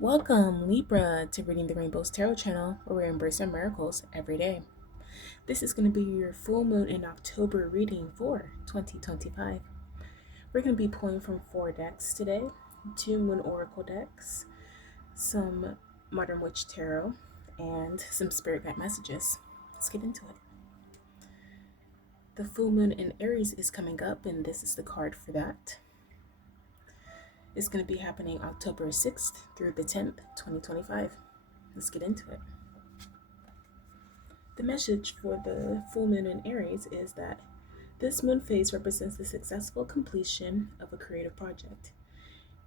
Welcome, Libra, to Reading the Rainbow's Tarot channel, where we embrace our miracles every day. This is going to be your full moon in October reading for 2025. We're going to be pulling from 4 decks today: 2 Moon Oracle decks, some Modern Witch Tarot, and some Spirit Guide messages. Let's get into it. The full moon in Aries is coming up, and this is the card for that. It's going to be happening October 6th through the 10th, 2025. Let's get into it. The message for the full moon in Aries is that this moon phase represents the successful completion of a creative project.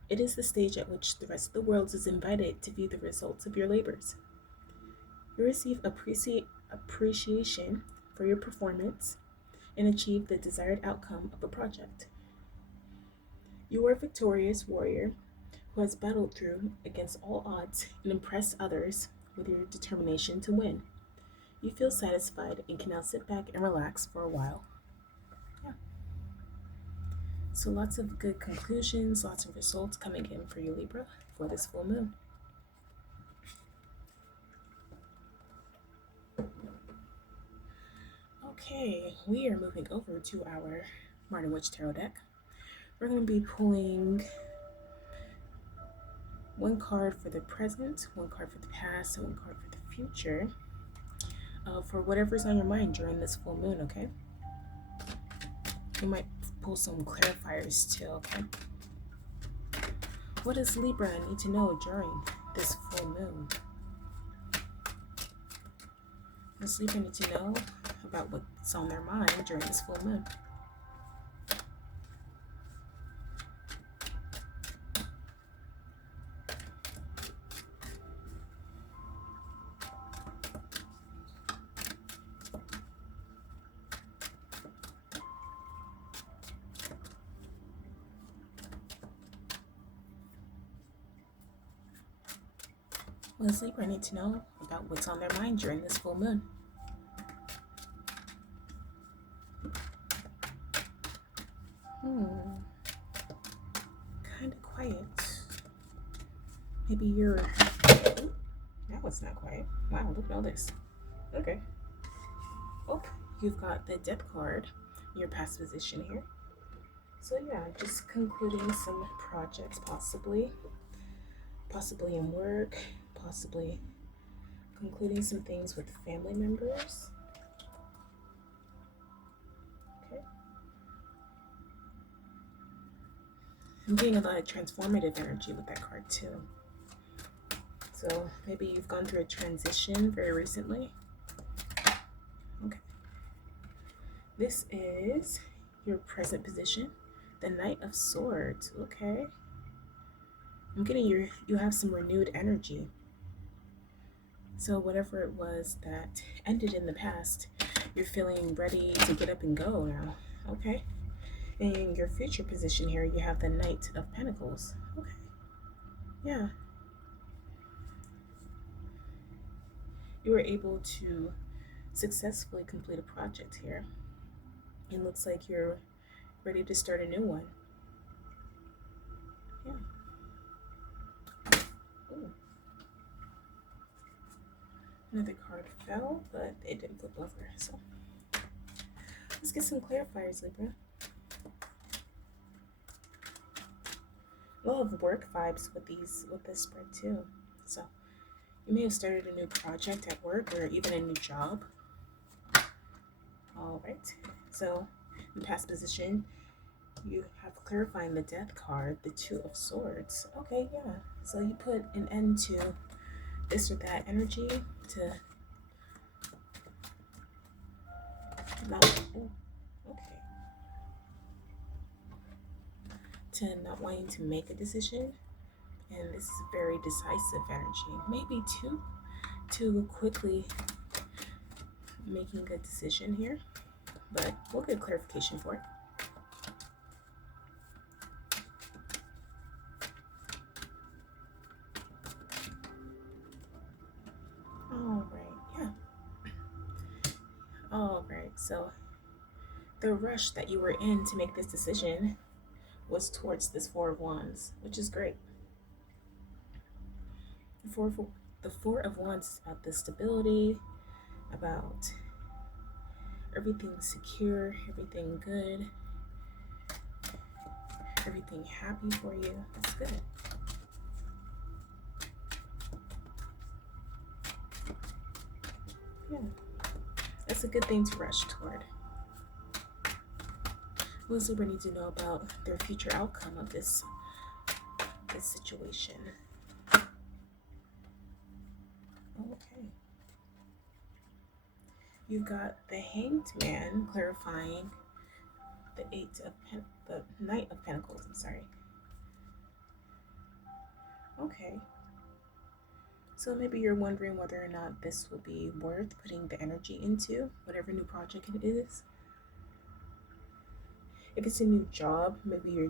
It is the stage at which the rest of the world is invited to view the results of your labors. You receive appreciation for your performance and achieve the desired outcome of a project. You are a victorious warrior who has battled through against all odds and impressed others with your determination to win. You feel satisfied and can now sit back and relax for a while. Yeah. So lots of good conclusions, lots of results coming in for you, Libra, for this full moon. Okay, we are moving over to our Modern Witch Tarot deck. We're going to be pulling one card for the present, one card for the past, and one card for the future, for whatever's on your mind during this full moon, okay? You might pull some clarifiers too, okay? What does Libra need to know during this full moon? What does Libra need to know about what's on their mind during this full moon? What does Libra need to know about what's on their mind during this full moon? Kind of quiet. Maybe you're... Now it's not quiet. Wow, look at all this. Okay. Oh, you've got the Death card in your past position here. So yeah, just concluding some projects, possibly in work, possibly concluding some things with family members. Okay. I'm getting a lot of transformative energy with that card too. So maybe you've gone through a transition very recently. Okay. This is your present position, the Knight of Swords. Okay. I'm getting you have some renewed energy. So whatever it was that ended in the past, you're feeling ready to get up and go now. Okay. In your future position here, you have the Knight of Pentacles. Okay. Yeah. You were able to successfully complete a project here. It looks like you're ready to start a new one. Yeah. Ooh. Another card fell, but it didn't flip over. So let's get some clarifiers, Libra. A lot of work vibes with this spread too. So you may have started a new project at work or even a new job. All right. So in past position, you have clarifying the Death card, the Two of Swords. Okay, yeah. So you put an end to this or that energy to not not wanting to make a decision, and this is very decisive energy. Maybe too quickly making a decision here, but we'll get clarification for it. All right, so the rush that you were in to make this decision was towards this Four of Wands, which is great. The Four of Wands is about the stability, about everything secure, everything good, everything happy for you. That's good. Yeah, that's a good thing to rush toward. What does Libra need to know about their future outcome of this situation? Okay. You've got the Hanged Man clarifying the the Knight of Pentacles. I'm sorry. Okay. So maybe you're wondering whether or not this will be worth putting the energy into, whatever new project it is. If it's a new job, maybe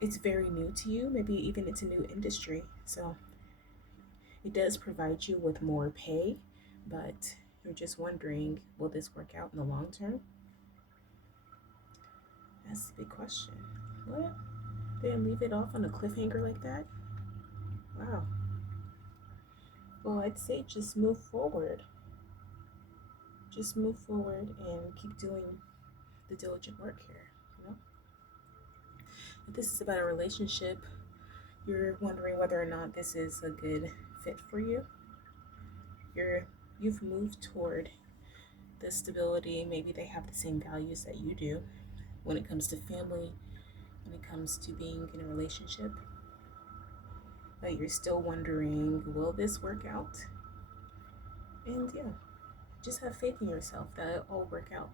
it's very new to you. Maybe even it's a new industry. So it does provide you with more pay, but you're just wondering, will this work out in the long term? That's the big question. What? Then leave it off on a cliffhanger like that? Wow. Well, I'd say just move forward. Just move forward and keep doing the diligent work here, you know? If this is about a relationship, you're wondering whether or not this is a good fit for you. You've moved toward the stability. Maybe they have the same values that you do when it comes to family, when it comes to being in a relationship. But you're still wondering, will this work out? And yeah, just have faith in yourself that it'll all work out.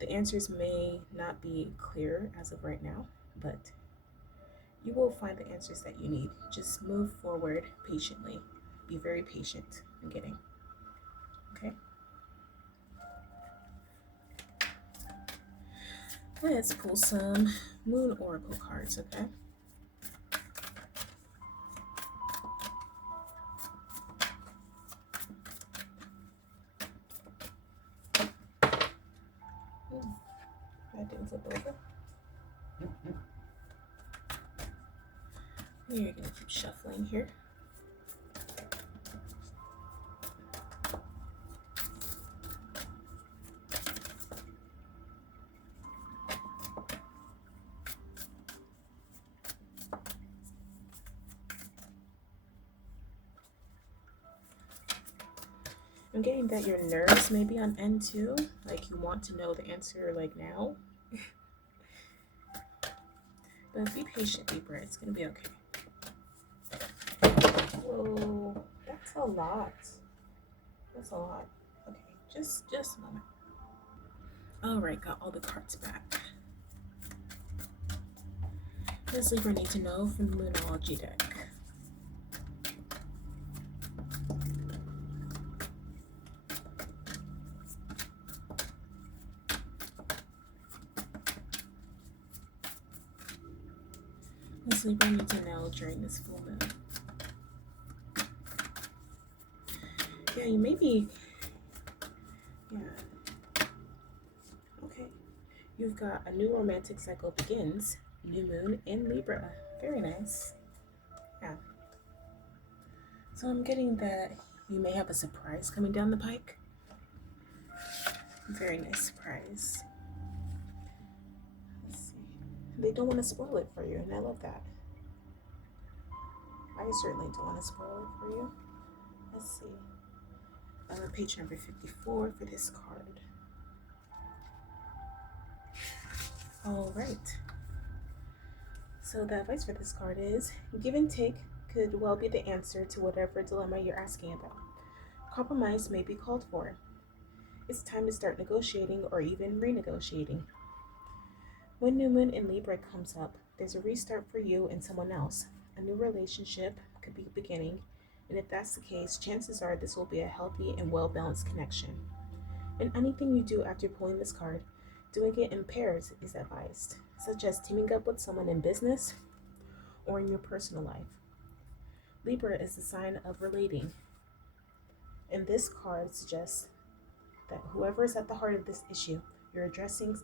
The answers may not be clear as of right now, but you will find the answers that you need. Just move forward patiently. Be very patient in getting. Okay? Let's pull some Moon Oracle cards, okay? That didn't flip over. You're gonna keep shuffling here. I'm getting that your nerves may be on end too. Like you want to know the answer like now. But be patient, Libra. It's gonna be okay. Whoa, that's a lot. That's a lot. Okay, just a moment. All right, got all the cards back. What does Libra need to know from the Moonology deck? What does Libra need to know during this full moon? Yeah, you may be. Yeah. Okay. You've got a new romantic cycle begins. New moon in Libra. Very nice. Yeah. So I'm getting that you may have a surprise coming down the pike. Very nice surprise. Let's see. They don't want to spoil it for you, and I love that. I certainly don't want to spoil it for you. Let's see. Page number 54 for this card. All right. So the advice for this card is, give and take could well be the answer to whatever dilemma you're asking about. Compromise may be called for. It's time to start negotiating or even renegotiating. When new moon in Libra comes up, there's a restart for you and someone else. A new relationship could be beginning, and if that's the case, chances are this will be a healthy and well-balanced connection. And anything you do after pulling this card, doing it in pairs is advised, such as teaming up with someone in business or in your personal life. Libra is the sign of relating, and this card suggests that whoever is at the heart of this issue you're addressing,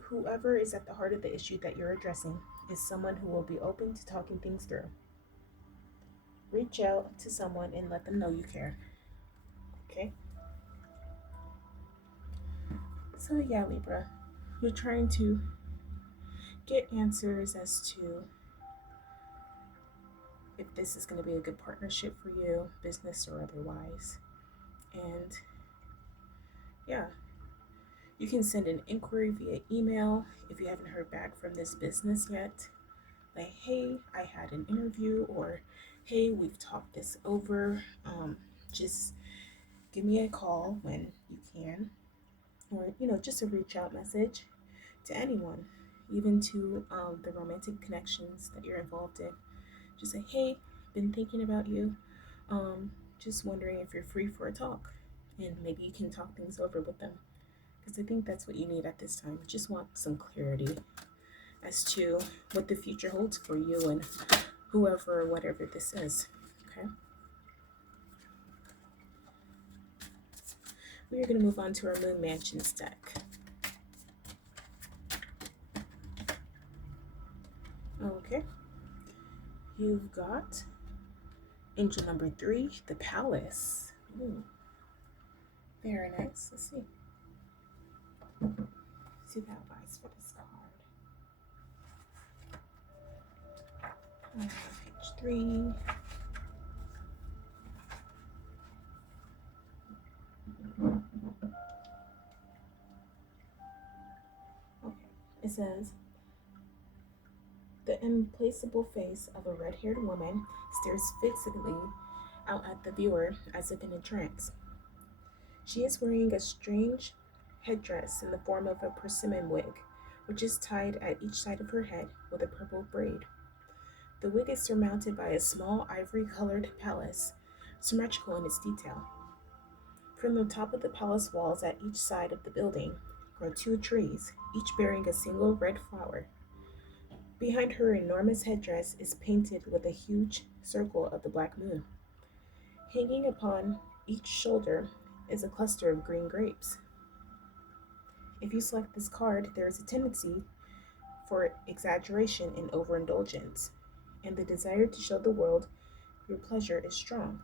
whoever is at the heart of the issue that you're addressing is someone who will be open to talking things through. Reach out to someone and let them know you care. Okay? So, yeah, Libra, you're trying to get answers as to if this is going to be a good partnership for you, business or otherwise. And yeah, you can send an inquiry via email if you haven't heard back from this business yet. Like, hey, I had an interview, or hey, we've talked this over. Just give me a call when you can, or just a reach out message to anyone, even to the romantic connections that you're involved in. Just say, hey, been thinking about you. Just wondering if you're free for a talk, and maybe you can talk things over with them. Because I think that's what you need at this time. You just want some clarity as to what the future holds for you and whoever or whatever this is. Okay. We are going to move on to our Moon Mansions deck. Okay. You've got angel number 3, the Palace. Ooh, very nice. Let's see. See the advice for this card. Page 3. Okay. It says, the implacable face of a red-haired woman stares fixedly out at the viewer as if in a trance. She is wearing a strange headdress in the form of a persimmon wig, which is tied at each side of her head with a purple braid. The wig is surmounted by a small ivory-colored palace, symmetrical in its detail. From the top of the palace walls at each side of the building grow 2 trees, each bearing a single red flower. Behind her enormous headdress is painted with a huge circle of the black moon. Hanging upon each shoulder is a cluster of green grapes. If you select this card, there is a tendency for exaggeration and overindulgence, and the desire to show the world your pleasure is strong.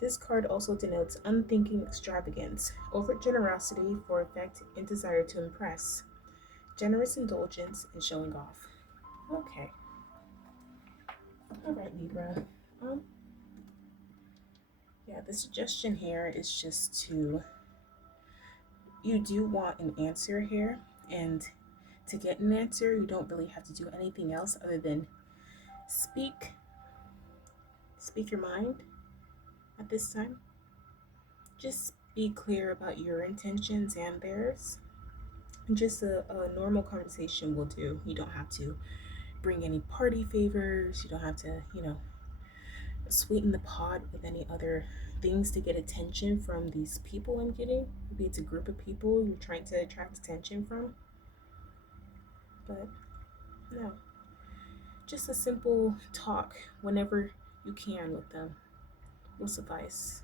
This card also denotes unthinking extravagance, overt generosity for effect and desire to impress, generous indulgence, and showing off. Okay. All right, Libra. Yeah, the suggestion here is just you do want an answer here, and to get an answer, you don't really have to do anything else other than speak your mind at this time. Just be clear about your intentions and theirs. And just a normal conversation will do. You don't have to bring any party favors. You don't have to, sweeten the pot with any other things to get attention from these people I'm getting. Maybe it's a group of people you're trying to attract attention from. But no, just a simple talk whenever you can with them will suffice.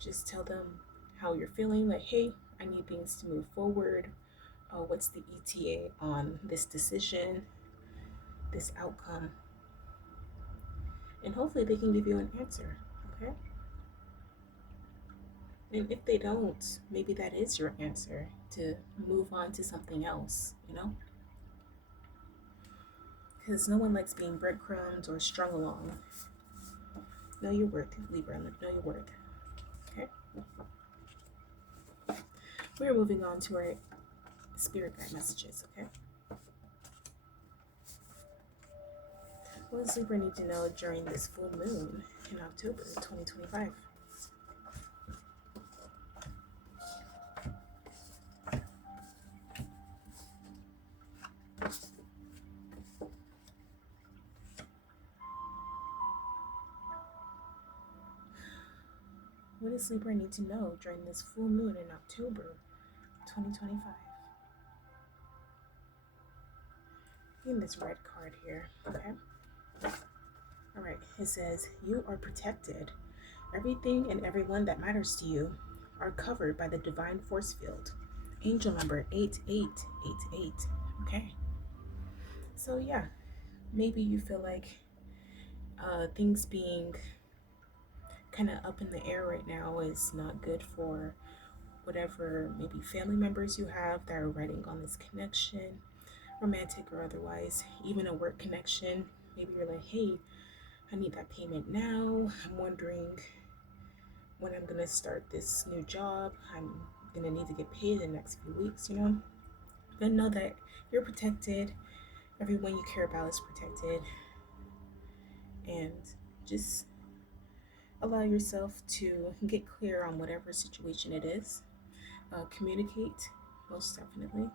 Just tell them how you're feeling, like, hey, I need things to move forward. What's the ETA on this decision, this outcome? And hopefully they can give you an answer, okay? And if they don't, maybe that is your answer to move on to something else, Because no one likes being breadcrumbed or strung along. Know your worth, Libra. Know your worth. Okay? We're moving on to our spirit guide messages, okay? What does Libra need to know during this full moon in October 2025? What does Libra need to know during this full moon in October 2025? In this red card here, okay? All right, it says, you are protected. Everything and everyone that matters to you are covered by the divine force field. Angel number 8888, okay? So yeah, maybe you feel like Things being kind of up in the air right now is not good for whatever maybe family members you have that are writing on this connection, romantic or otherwise, even a work connection. Maybe you're like, hey, I need that payment now. I'm wondering when I'm gonna start this new job. I'm gonna need to get paid in the next few weeks, you know? But know that you're protected, everyone you care about is protected, and just allow yourself to get clear on whatever situation it is. Communicate, most definitely.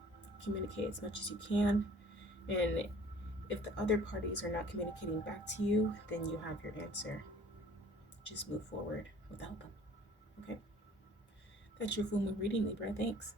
Communicate as much as you can. And if the other parties are not communicating back to you, then you have your answer. Just move forward without them. Okay? That's your full moon reading, Libra. Thanks.